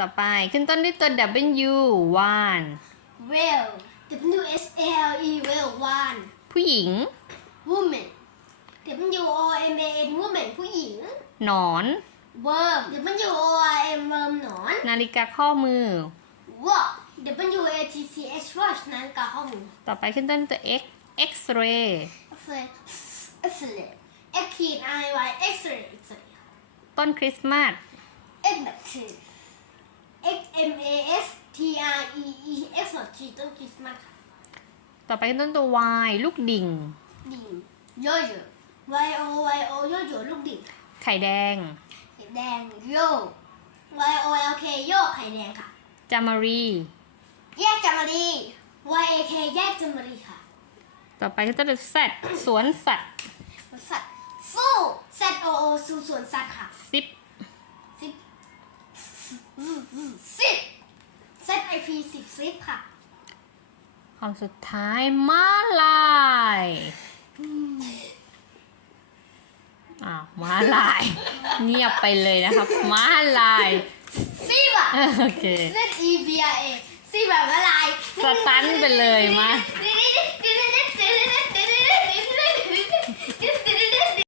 ต่อไปขึ้นต้นด้วยตัว W วาน whale W S A L E whale one ผู้หญิง woman W O M A N woman ผู้หญิง หนอน worm W O R M worm หนอน นาฬิกาข้อมือ watch W A T C H watch นาฬิกาข้อมือ ต่อไปขึ้นต้นด้วยตัว X X-ray X-ray X-ray X ขีด I Y X-ray X-ray ต้นคริสต์มาส X แบบคือ X M A S T R E E X แบบคือต้นคริสต์มาสค่ะต่อไปขึ้นต้นตัว Y ลูกดิ่ง ดิ่งโยโย่ Y O Y O โยโย่ลูกดิ่งค่ะไข่แดงไข่แดงโย Y O L K โยกไข่แดงค่ะ จามารี แยกจามารี Y A K แยกจามารีค่ะต่อไปขึ้นต้นด้วย Z สวนสัตว์สัตว์สู้ Z O O สู้สวนสัตว์ค่ะ ซิป สิบสิบ Z I P สิบสิบค่ะคำสุดท้ายม้าลายอ้าวม้าลาย เงียบไปเลยนะครับม้าลายสิบอะโอเค Z E B R A สิบแบบอะไรสตันไปเลยมานี่